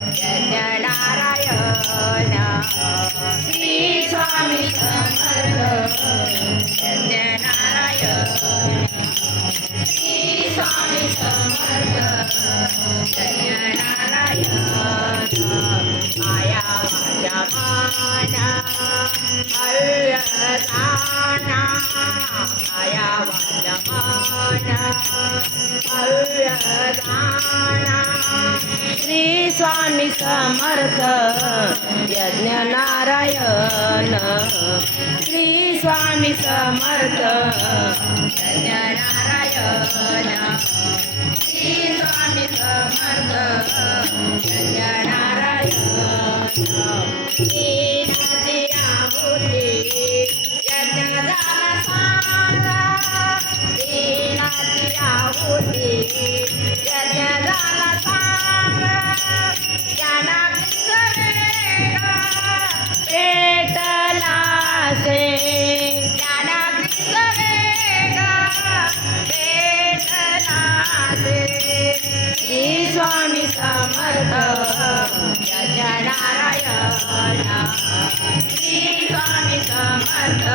सत्यनारायण श्री स्वामी समर्थ सत्यनारायण श्री स्वामी समर्थ सत्यनारायण आया माझ्या माना हळदाना आया माझ्या माना हळदाना श्री स्वामी समर्थ यज्ञ नारायण श्री स्वामी समर्थ यज्ञ नारायण श्री स्वामी समर्थ यज्ञ नारायण कीनाची आहुती यज्ञ झाला सारा कीनाची आहुती यज्ञ झाला सारा ज्ञाना पेटला से ज्ञाना पेटला से श्री स्वामी समर्थ यज्ञ नारायण श्री स्वामी समर्थ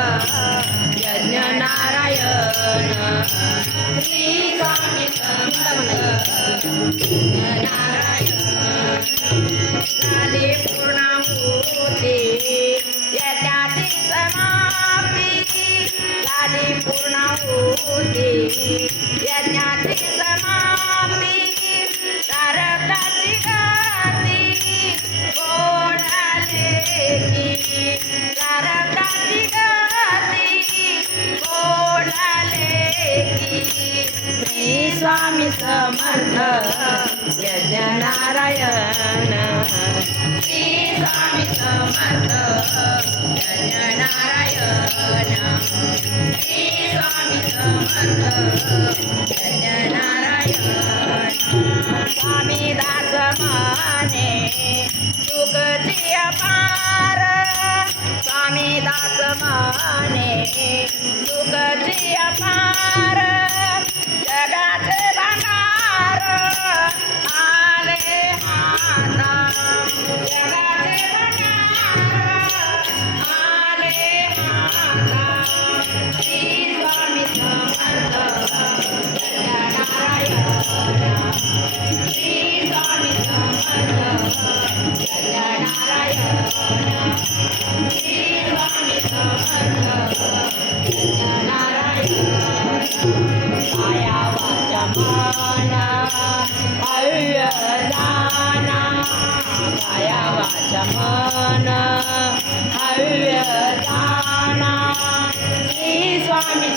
यज्ञ नारायण श्री स्वामी समर्थ नारायण झाली पूर्णाहुती यज्ञाची समाप्ती झाली पूर्णाहुती यज्ञाची समाप्ती तारकाची गाती कोणाले की तारकाची गाती कोणाले की श्री स्वामी समर्थ यज्ञ नारायण श्री स्वामी समर्थ यज्ञ नारायण श्री स्वामी समर्थ यज्ञ नारायण स्वामी दास माने सुखची अपार स्वामी दास माने सुखची अपार जगाचे भांडार आले हाता जगाचे भांडार आले हाता श्री स्वामी समर्थ नारायण श्री स्वामी समर्थ नारायण श्री स्वामी समर्थ नारायण आया वाचा माना हळदाना आया वाचा माना हळदाना श्री स्वामी